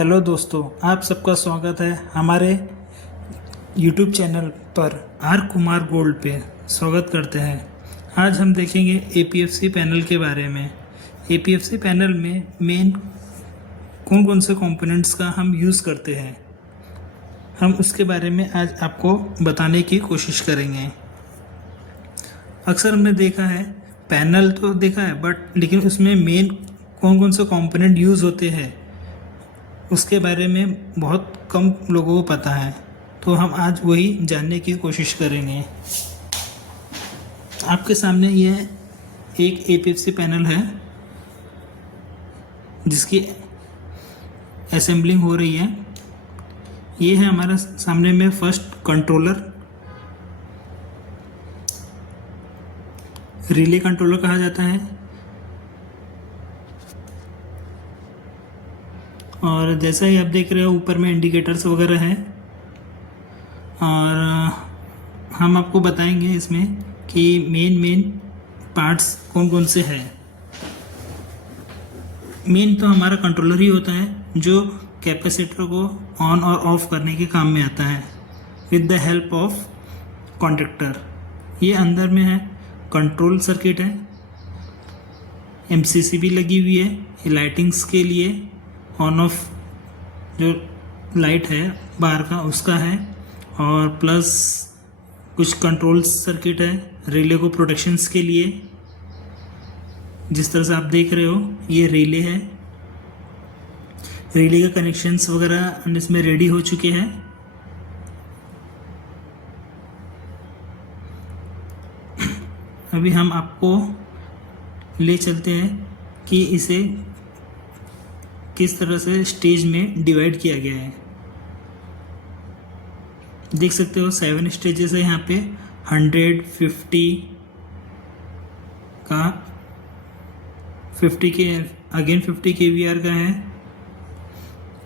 Hello दोस्तों, आप सबका स्वागत है हमारे YouTube चैनल पर आर कुमार गोल्ड पे। स्वागत करते हैं। आज हम देखेंगे APFC पैनल के बारे में। APFC पैनल में मेन कौन कौन से कंपोनेंट्स का हम यूज़ करते हैं, हम उसके बारे में आज आपको बताने की कोशिश करेंगे। अक्सर हमने देखा है, पैनल तो देखा है लेकिन उसमें मेन कौन कौन से कंपोनेंट यूज़ होते हैं उसके बारे में बहुत कम लोगों को पता है, तो हम आज वही जानने की कोशिश करेंगे। आपके सामने यह एक APFC पैनल है जिसकी असेंबलिंग हो रही है। ये है हमारा सामने में फर्स्ट कंट्रोलर, रिले कंट्रोलर कहा जाता है। और जैसा ही आप देख रहे हो ऊपर में इंडिकेटर्स वगैरह हैं, और हम आपको बताएंगे इसमें कि मेन पार्ट्स कौन कौन से हैं। मेन तो हमारा कंट्रोलर ही होता है जो कैपेसिटर को ऑन और ऑफ करने के काम में आता है with the help of contactor. ये अंदर में है कंट्रोल सर्किट है, MCC भी लगी हुई है, ये लाइटिंग्स के लिए ऑन ऑफ जो लाइट है बाहर का उसका है, और प्लस कुछ कंट्रोल सर्किट है रिले को प्रोटेक्शंस के लिए। जिस तरह से आप देख रहे हो ये रिले है, रिले के कनेक्शंस वगैरह इसमें रेडी हो चुके हैं। अभी हम आपको ले चलते हैं कि इसे किस तरह से स्टेज में डिवाइड किया गया है। देख सकते हो 7 स्टेजेस है यहाँ पे। 150 का 50 के अगेन 50 kVAR का है,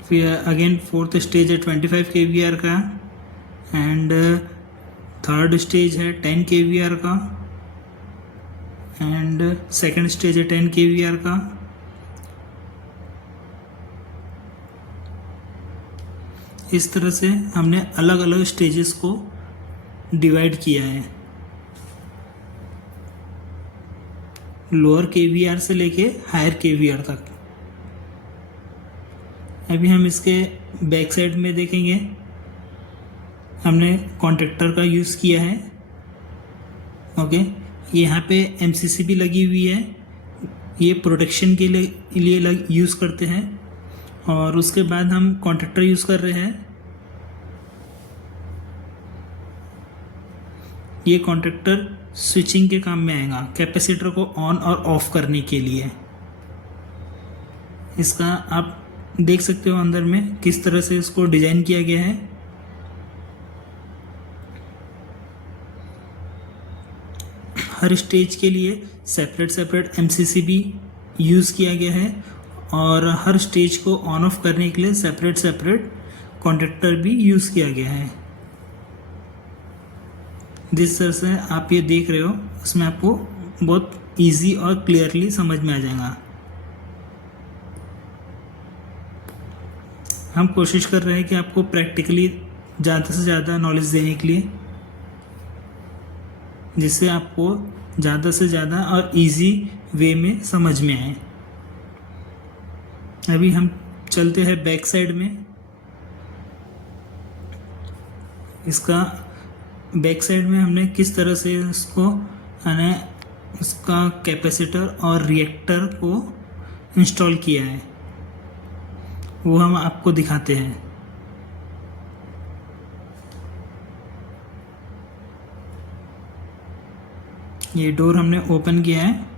फिर अगेन फोर्थ स्टेज है 25 kVAR का, एंड थर्ड स्टेज है 10 kVAR का, एंड सेकंड स्टेज है 10 kVAR का। इस तरह से हमने अलग अलग स्टेजेस को डिवाइड किया है, लोअर kVAR से लेके हायर kVAR तक। अभी हम इसके बैक साइड में देखेंगे, हमने कॉन्टैक्टर का यूज़ किया है। ओके, यहाँ पे MCC भी लगी हुई है, ये प्रोटेक्शन के लिए यूज़ करते हैं। और उसके बाद हम कॉन्टैक्टर यूज़ कर रहे हैं। ये कॉन्टैक्टर स्विचिंग के काम में आएगा, कैपेसिटर को ऑन और ऑफ करने के लिए। इसका आप देख सकते हो अंदर में किस तरह से इसको डिज़ाइन किया गया है। हर स्टेज के लिए सेपरेट MCC भी यूज़ किया गया है, और हर स्टेज को ऑन ऑफ करने के लिए सेपरेट कॉन्टैक्टर भी यूज़ किया गया है। जिस तरह से आप ये देख रहे हो उसमें आपको बहुत इजी और क्लियरली समझ में आ जाएगा। हम कोशिश कर रहे हैं कि आपको प्रैक्टिकली ज़्यादा से ज़्यादा नॉलेज देने के लिए, जिससे आपको ज़्यादा से ज़्यादा और इजी वे में समझ में आए। अभी हम चलते हैं बैक साइड में। इसका बैक साइड में हमने किस तरह से इसको इसका कैपेसिटर और रिएक्टर को इंस्टॉल किया है वो हम आपको दिखाते हैं। ये डोर हमने ओपन किया है।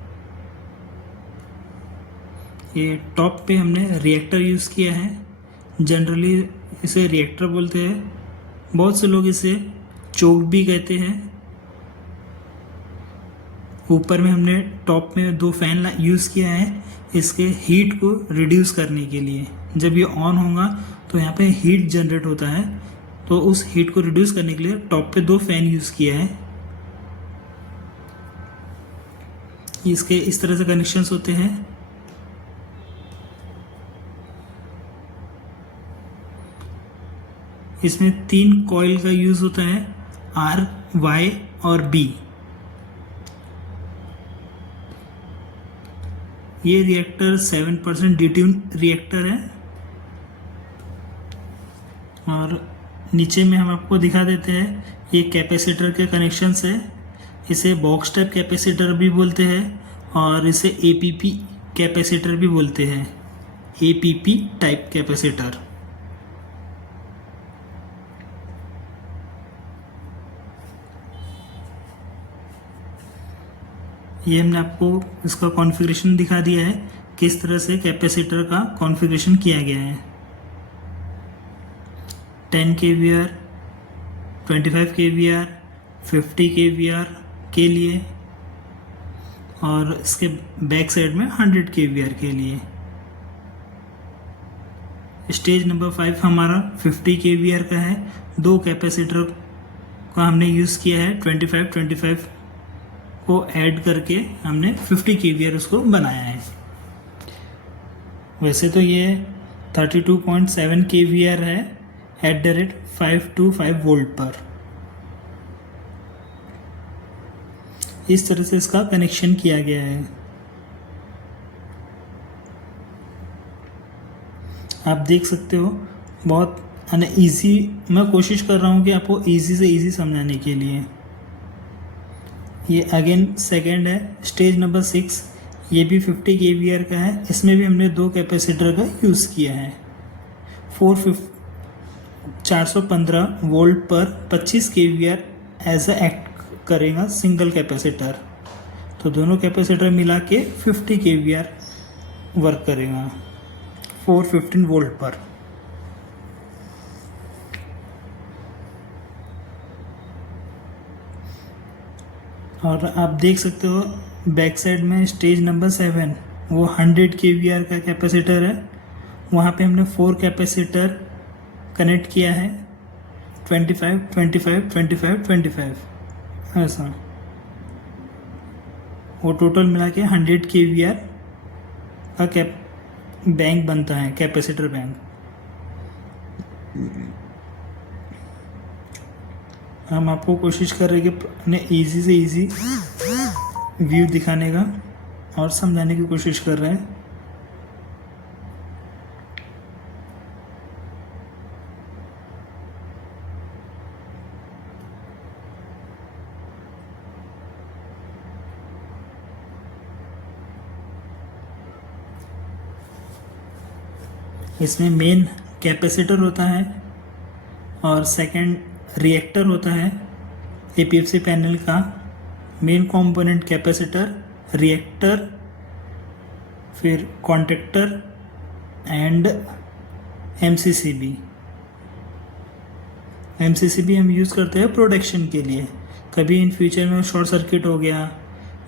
ये टॉप पे हमने रिएक्टर यूज़ किया है। जनरली इसे रिएक्टर बोलते हैं, बहुत से लोग इसे चोक भी कहते हैं। ऊपर में हमने टॉप में 2 फैन यूज़ किया है इसके हीट को रिड्यूस करने के लिए। जब ये ऑन होगा तो यहाँ पे हीट जनरेट होता है, तो उस हीट को रिड्यूस करने के लिए टॉप पे 2 फैन यूज़ किया है। इसके इस तरह से कनेक्शंस होते हैं। इसमें 3 कॉइल का यूज़ होता है, आर, वाई और बी। ये रिएक्टर 7% डिट्यून रिएक्टर है। और नीचे में हम आपको दिखा देते हैं, ये कैपेसिटर के कनेक्शंस है। इसे बॉक्स टाइप कैपेसिटर भी बोलते हैं और इसे एपीपी कैपेसिटर भी बोलते हैं, एपीपी टाइप कैपेसिटर। ये हमने आपको इसका कॉन्फ़िगरेशन दिखा दिया है, किस तरह से कैपेसिटर का कॉन्फ़िगरेशन किया गया है। 10 kVAr, 25 kVAr, 50 kVAr के लिए और इसके बैक साइड में 100 kVAr के लिए। स्टेज नंबर 5 हमारा 50 kVAr का है। 2 कैपेसिटर का हमने यूज़ किया है, 25 को ऐड करके हमने 50 kVAr उसको बनाया है। वैसे तो ये 32.7 kVAr है एट द रेट 525 वोल्ट पर। इस तरह से इसका कनेक्शन किया गया है। आप देख सकते हो, बहुत ईजी, मैं कोशिश कर रहा हूँ कि आपको ईजी से ईजी समझाने के लिए। ये अगेन सेकंड है, स्टेज नंबर 6। ये भी 50 kVAr का है। इसमें भी हमने 2 कैपेसिटर का यूज़ किया है। 415 वोल्ट पर 25 kVAr एज अ एक्ट करेगा सिंगल कैपेसिटर। तो दोनों कैपेसिटर मिला के 50 kVAr वर्क करेगा 415 वोल्ट पर। और आप देख सकते हो बैक साइड में स्टेज नंबर 7 वो 100 kVAr का कैपेसिटर है। वहाँ पे हमने 4 कैपेसिटर कनेक्ट किया है, 25, 25, 25, 25 ऐसा। वो टोटल मिला के 100 kVAr का बैंक बनता है, कैपेसिटर बैंक। हम आपको कोशिश कर रहे हैं कि अपने इजी से इजी व्यू दिखाने का और समझाने की कोशिश कर रहे हैं। इसमें मेन कैपेसिटर होता है और सेकंड रिएक्टर होता है। एपीएफसी पैनल का मेन कंपोनेंट कैपेसिटर, रिएक्टर, फिर कॉन्टेक्टर एंड एमसीसीबी। एमसीसीबी हम यूज़ करते हैं प्रोटेक्शन के लिए। कभी इन फ्यूचर में शॉर्ट सर्किट हो गया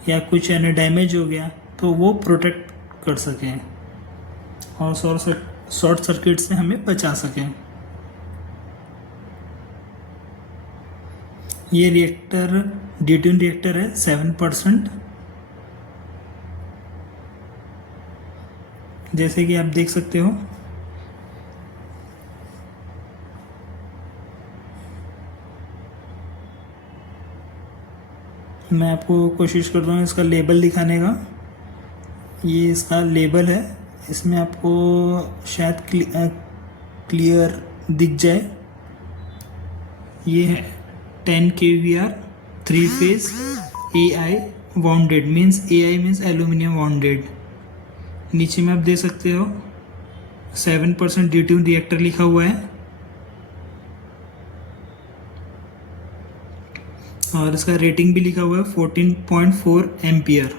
या कुछ डैमेज हो गया तो वो प्रोटेक्ट कर सकें और शॉर्ट सर्किट से हमें बचा सकें। ये रिएक्टर डिट्यून रिएक्टर है 7%। जैसे कि आप देख सकते हो, मैं आपको कोशिश करता हूँ इसका लेबल दिखाने का। ये इसका लेबल है, इसमें आपको शायद क्लियर दिख जाए। ये है 10 kVAr 3 phase AI bounded, means AI means aluminium bounded. नीचे में आप देख सकते हो 7% डिट्यून रिएक्टर लिखा हुआ है और इसका रेटिंग भी लिखा हुआ है 14.4 एम्पियर।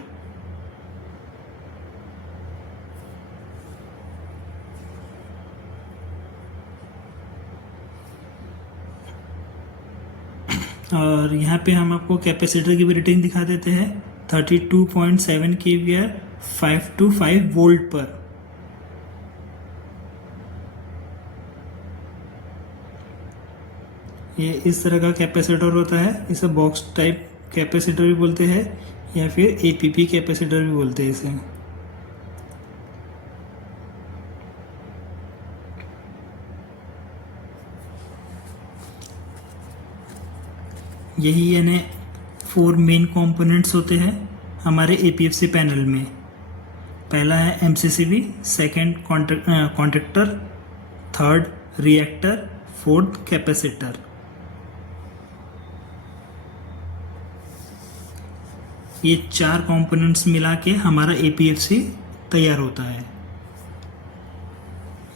और यहाँ पे हम आपको कैपेसिटर की भी रेटिंग दिखा देते हैं 32.7 kVAr 525 वोल्ट पर। ये इस तरह का कैपेसिटर होता है। इसे बॉक्स टाइप कैपेसिटर भी बोलते हैं या फिर एपीपी कैपेसिटर भी बोलते हैं इसे। यही यानी 4 मेन कंपोनेंट्स होते हैं हमारे एपीएफसी पैनल में। पहला है MCCB, second contactor, third reactor, fourth capacitor. ये 4 कंपोनेंट्स मिला के हमारा एपीएफसी तैयार होता है।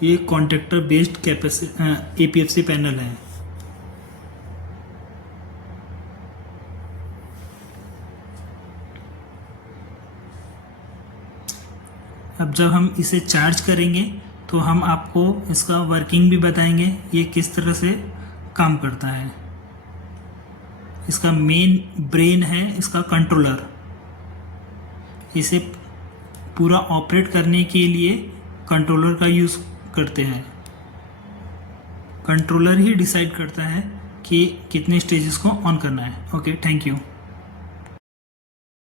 ये कॉन्टैक्टर बेस्ड एपीएफसी पैनल है। अब जब हम इसे चार्ज करेंगे तो हम आपको इसका वर्किंग भी बताएंगे, ये किस तरह से काम करता है। इसका मेन ब्रेन है इसका कंट्रोलर। इसे पूरा ऑपरेट करने के लिए कंट्रोलर का यूज़ करते हैं। कंट्रोलर ही डिसाइड करता है कि कितने स्टेजेस को ऑन करना है। Okay, thank you.